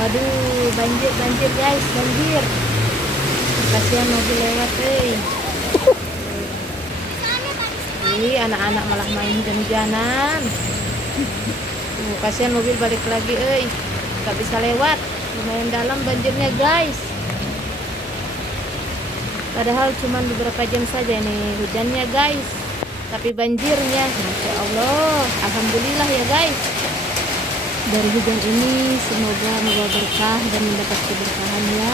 Waduh, banjir banjir guys, banjir. Kasihan mobil lewat, Ih, anak-anak malah main hujan-hujanan. Kasihan mobil balik lagi, nggak bisa lewat. Lumayan dalam banjirnya guys. Padahal cuma beberapa jam saja ini hujannya guys. Tapi banjirnya, Masya Allah, Alhamdulillah ya guys. Dari hujan ini semoga membawa berkah dan mendapat keberkahan ya.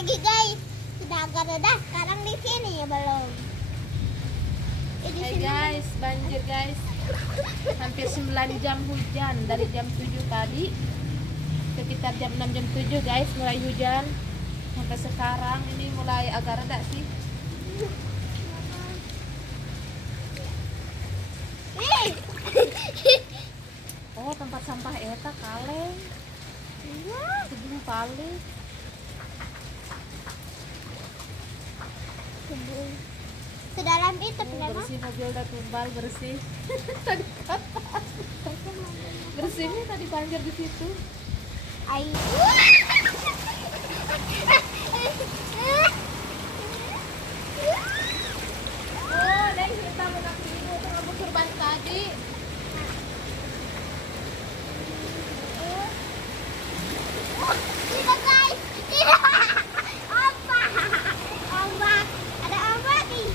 lagi guys. Sudah agak reda. Sekarang di sini ya belum. Hai guys, banjir guys. Hampir 9 jam hujan dari jam 7 tadi. Sekitar jam 6 jam 7 guys mulai hujan. Sampai sekarang ini mulai agak reda sih. Oh, tempat sampah eta kaleng. Iya, sebelum paling. Sedalam itu kenapa? Bersih mobil udah tumbal bersih. Tadi bersihnya tadi banjir di situ. Ayo. Oh, dan kita mau kaki ibu ke rambut kurban tadi. Tidak guys, tidak. Apa? Ombak. Ada ombak nih.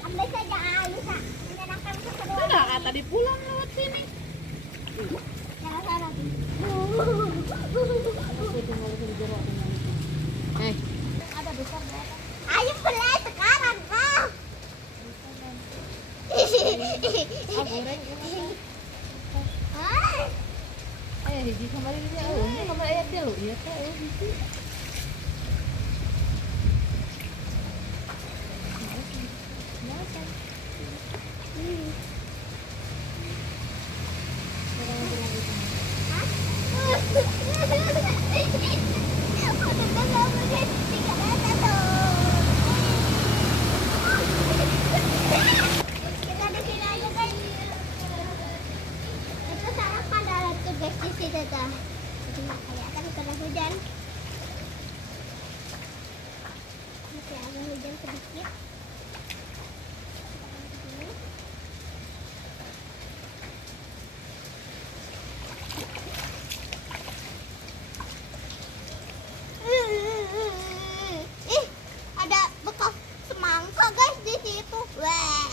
Ambil saja Alisa. Menyenangkan keseruan. Udah, tadi pulang lewat sini. Jangan salah. Ada besar berapa? Ayo mulai sekarang kau. Ah, goreng. Hiji kembali dia. Oh, ini kembali ayat dia lo. Iya teh, hiji. Kita di sini aja guys. Itu sarapan dalam tuh guys di situ tuh. Jadi nggak kelihatan karena hujan. Masih agak hujan sedikit. Ih, ada bekas semangka guys di situ. Wah.